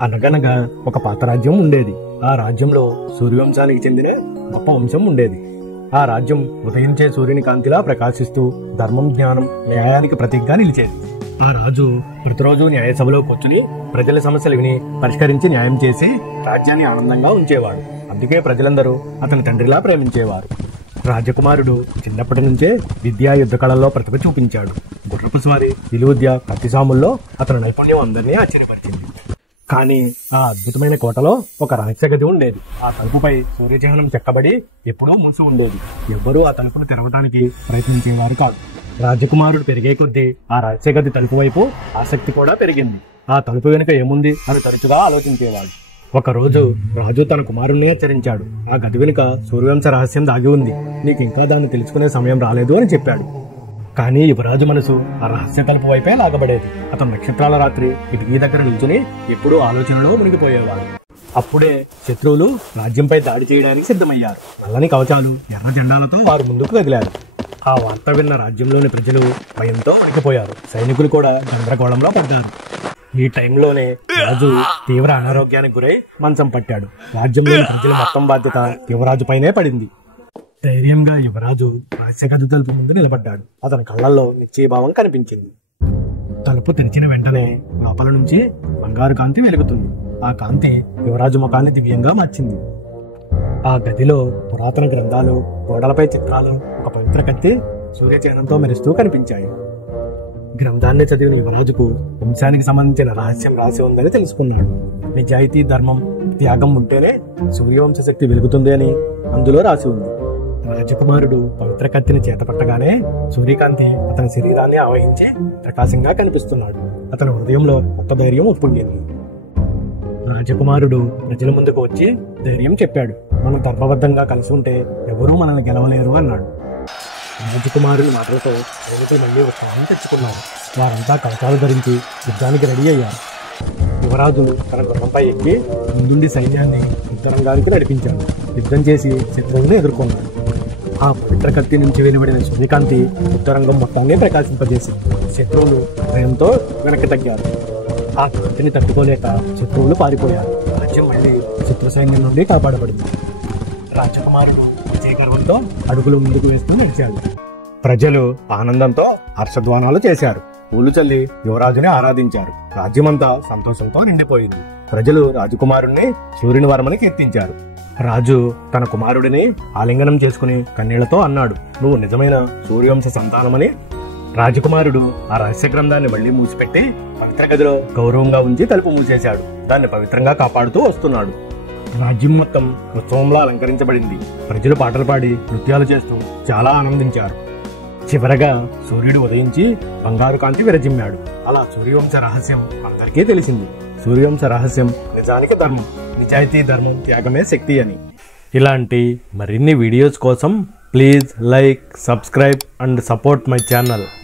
అనగనగా ఒక పాత రాజ్యం ఉండేది. ఆ రాజ్యంలో సూర్యవంశానికి చెందిన గొప్ప వంశం ఉండేది. ఆ రాజ్యం ఉదయించే సూర్యుని కాంతిలా ప్రకాశిస్తూ ధర్మం, జ్ఞానం, న్యాయానికి ప్రతీకగా నిలిచేది. ఆ రాజు ప్రతిరోజు న్యాయసభలో కూర్చుని ప్రజల సమస్యలు విని పరిష్కరించి న్యాయం చేసి రాజ్యాన్ని ఆనందంగా ఉంచేవాడు. అందుకే ప్రజలందరూ అతని తండ్రిలా ప్రేమించేవారు. రాజకుమారుడు చిన్నప్పటి నుంచే విద్యా యుద్ధ కళల్లో ప్రతిభ చూపించాడు. గుర్రపు స్వారీ, విలువిద్య, కత్తిసాముల్లో అతని నైపుణ్యం అందరినీ ఆశ్చర్యపరిచింది. కానీ ఆ అద్భుతమైన కోటలో ఒక రహస్య గది ఉండేది. ఆ తలుపుపై సూర్యచిహ్నం చెక్కబడి ఎప్పుడూ మూసి ఉండేది. ఎవ్వరూ ఆ తలుపును తెరవడానికి ప్రయత్నించేవారు కాదు. రాజకుమారుడు పెరిగే కొద్దీ ఆ రహస్య గది తలుపు వైపు ఆసక్తి కూడా పెరిగింది. ఆ తలుపు వెనుక ఏముంది అని తరచుగా ఆలోచించేవాడు. ఒక రోజు రాజు తన కుమారుణ్ణి హెచ్చరించాడు. ఆ గది వెనుక సూర్యవంశ రహస్యం దాగి ఉంది. నీకు ఇంకా దాన్ని తెలుసుకునే సమయం రాలేదు అని చెప్పాడు. కానీ యువరాజు మనసు ఆ రహస్య తలుపు వైపే లాగబడేది. అతను నక్షత్రాల రాత్రి కిటికీ దగ్గర నిల్చుని ఎప్పుడూ ఆలోచనలో మునిగిపోయేవాడు. అప్పుడే శత్రువులు రాజ్యంపై దాడి చేయడానికి సిద్ధమయ్యారు. నల్లని కవచాలు, ఎర్ర జెండాలతో వారు ముందుకు కదిలారు. ఆ వార్త విన్న రాజ్యంలోని ప్రజలు భయంతో వణికిపోయారు. సైనికులు కూడా గందరగోళంలో పడ్డారు. ఈ టైంలోనే రాజు తీవ్ర అనారోగ్యానికి గురై మంచం పట్టాడు. రాజ్యంలోని ప్రజల మొత్తం బాధ్యత యువరాజు పైనే పడింది. ధైర్యంగా యువరాజు రహస్య గది తలుపు ముందు నిలబడ్డాడు. అతని కళ్ళల్లో నిశ్చయభావం కనిపించింది. తలుపు తెరిచిన వెంటనే లోపల నుంచి బంగారు కాంతి వెలుగుతుంది. ఆ కాంతి యువరాజు ముఖాన్ని దివ్యంగా మార్చింది. ఆ గదిలో పురాతన గ్రంథాలు, గోడలపై చిత్రాలు, ఒక పవిత్ర కత్తి సూర్యచిహ్నంతో మెరుస్తూ కనిపించాయి. గ్రంథాన్ని చదివిన యువరాజుకు వంశానికి సంబంధించిన రహస్యం రాసి ఉందని తెలుసుకున్నాడు. నిజాయితీ, ధర్మం, త్యాగం ఉంటేనే సూర్యవంశ శక్తి వెలుగుతుంది అని అందులో రాసి ఉంది. రాజకుమారుడు పవిత్ర కత్తిని చేతపట్టగానే సూర్యకాంతి అతని శరీరాన్ని ఆవహించి ప్రకాశంగా కనిపిస్తున్నాడు. అతని హృదయంలో కొత్త ధైర్యం ఉప్పొంగింది. రాజకుమారుడు ప్రజల ముందుకు వచ్చి ధైర్యం చెప్పాడు. మనం ధర్మబద్ధంగా కలిసి ఉంటే ఎవరూ మనల్ని గెలవలేరు అన్నాడు. రాజకుమారుని మాటలతో సైనికులు మళ్లీ ఉత్సాహం తెచ్చుకున్నారు. వారంతా కవచాలు ధరించి యుద్ధానికి రెడీ అయ్యారు. యువరాజు తన గుర్రంపై ఎక్కి ముందుండి సైన్యాన్ని యుద్ధరంగానికి నడిపించాడు. యుద్ధం చేసి శత్రువుని ఎదుర్కొన్నాడు. ఆ పవిత్ర కత్తి నుంచి వెలువడిన సూర్యకాంతి యుద్ధరంగం మొత్తాన్ని ప్రకాశింపజేసింది. శత్రువులు భయంతో వెనక్కి తగ్గారు. ఆ కాంతిని తట్టుకోలేక శత్రువులు పారిపోయారు. రాజ్యం మళ్లీ శత్రు సైన్యం నుండి కాపాడబడింది. రాజకుమారుడు విజయ గర్వంతో అడుగులు ముందుకు వేస్తూ నడిచాడు. ప్రజలు ఆనందంతో హర్షధ్వానాలు చేశారు. పూలు చల్లి యువరాజుని ఆరాధించారు. రాజ్యమంతా సంతోషంతో నిండిపోయింది. ప్రజలు రాజకుమారుణ్ణి సూర్యుని వర్మని కీర్తించారు. రాజు తన కుమారుడిని ఆలింగనం చేసుకుని కన్నీళ్లతో అన్నాడు, నువ్వు నిజమైన సూర్యవంశ సంతానమని. రాజకుమారుడు ఆ రహస్య గ్రంథాన్ని మళ్లీ మూసిపెట్టి పవిత్ర గదిలో గౌరవంగా ఉంచి తలుపు మూసేశాడు. దాన్ని పవిత్రంగా కాపాడుతూ వస్తున్నాడు. రాజ్యం మొత్తం ఉత్సవంలా అలంకరించబడింది. ప్రజలు పాటలు పాడి నృత్యాలు చేస్తూ చాలా ఆనందించారు. చివరగా సూర్యుడు ఉదయించి బంగారు కాంతి విరజిమ్మాడు. అలా సూర్యవంశ రహస్యం అందరికీ తెలిసింది. సూర్యవంశ రహస్యం నిజానికి ధర్మం, నిజాయితీ, ధర్మం, త్యాగమే శక్తి అని. ఇలాంటి మరిన్ని వీడియోస్ కోసం please like, subscribe and support my channel.